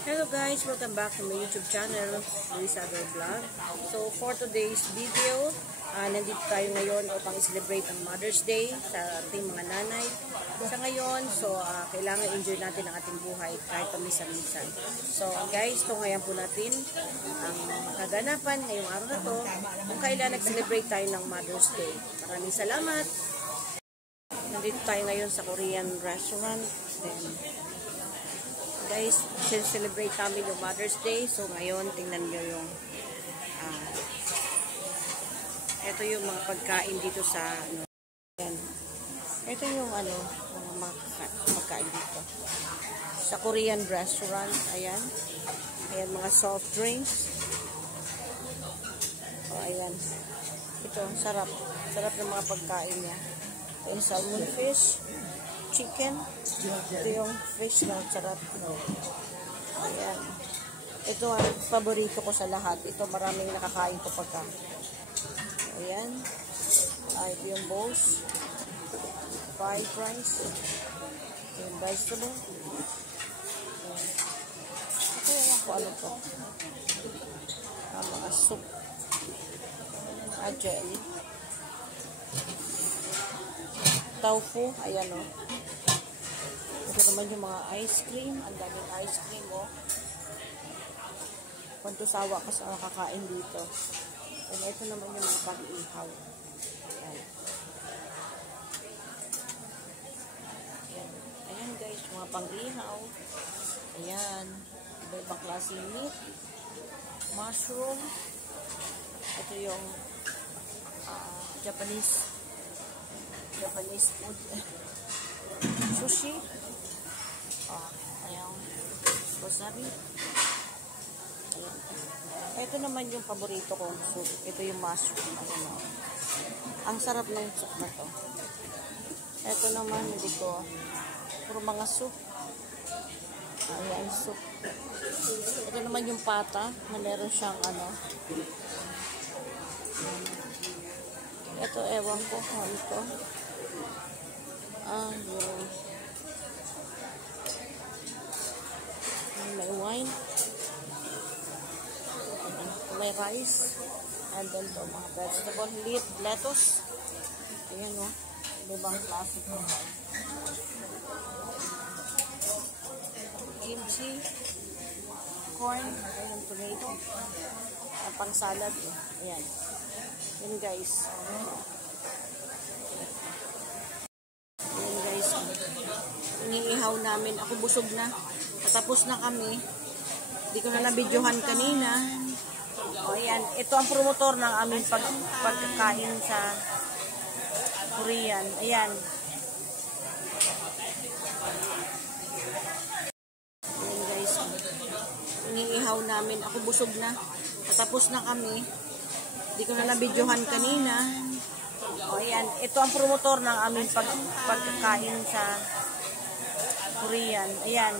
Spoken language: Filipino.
Hello guys, welcome back to my YouTube channel, Luisa Ador Vlog. So for today's video, nandito tayo ngayon upang i-celebrate ang Mother's Day sa ating mga nanay. Sa ngayon, kailangan enjoy natin ang ating buhay kahit paminsan-minsan. So guys, tungayan po natin ang kaganapan ngayong araw na to kung kailan nag-celebrate tayo ng Mother's Day. Maraming salamat! Nandito tayo ngayon sa Korean restaurant. Then, guys, celebrate namin yung Mother's Day. So, ngayon, tingnan nyo yung ito yung mga pagkain dito sa yan. Ito yung mga pagkain dito sa Korean restaurant. Ayan. Ayan, mga soft drinks. O, ayan. Ito, sarap. Sarap ng mga pagkain niya. Ayan, salmon fish, chicken. Ito yung fish na sarap. Ayan. Ito ang paborito ko sa lahat. Ito maraming nakakain ko pagka. Ayan. Ito yung bowls. Fried rice. Ito yung vegetable. Ayan. Ito yung ano to. Mga soup. Jelly. Tofu. Ayan o. Ito naman yung mga ice cream. Ang daming ice cream, oh. Kung sawa ka sa nakakain dito. And ito naman yung mga pag-ihaw. Ayan. Ayan. Ayan guys, mga pang-ihaw. Ayan. Iba-ibang klase meat. Mushroom. Ito yung Japanese food. Sushi. Ayan. Wasabi. Ayan. Ito naman yung paborito kong soup. Ito yung mushroom. Ayan. Ang sarap ng soup na to. Ito naman, hindi ko. Puro mga soup. Ayan, soup. Ito naman yung pata na meron siyang ito, ewan ko kung ito. Yung may wine. May rice. And then ito, mga vegetable. Lettuce. Ayan o. Ibang klase ko. Kimchi. Corn. Ayan, tomato. Pang salad. Ayan. Yan guys. Yan guys. Iniihaw namin. Ako busog na. Patapos na kami. Hindi ko na nabidyohan kanina. O ayan. Ito ang promotor ng aming pagkakain sa Korean. Ayan. Yan guys. Iniihaw namin. Ako busog na. Patapos na kami. Hindi ko na nabidyohan kanina. O ayan, ito ang promotor ng aming pagkakain sa Korean. Ayan.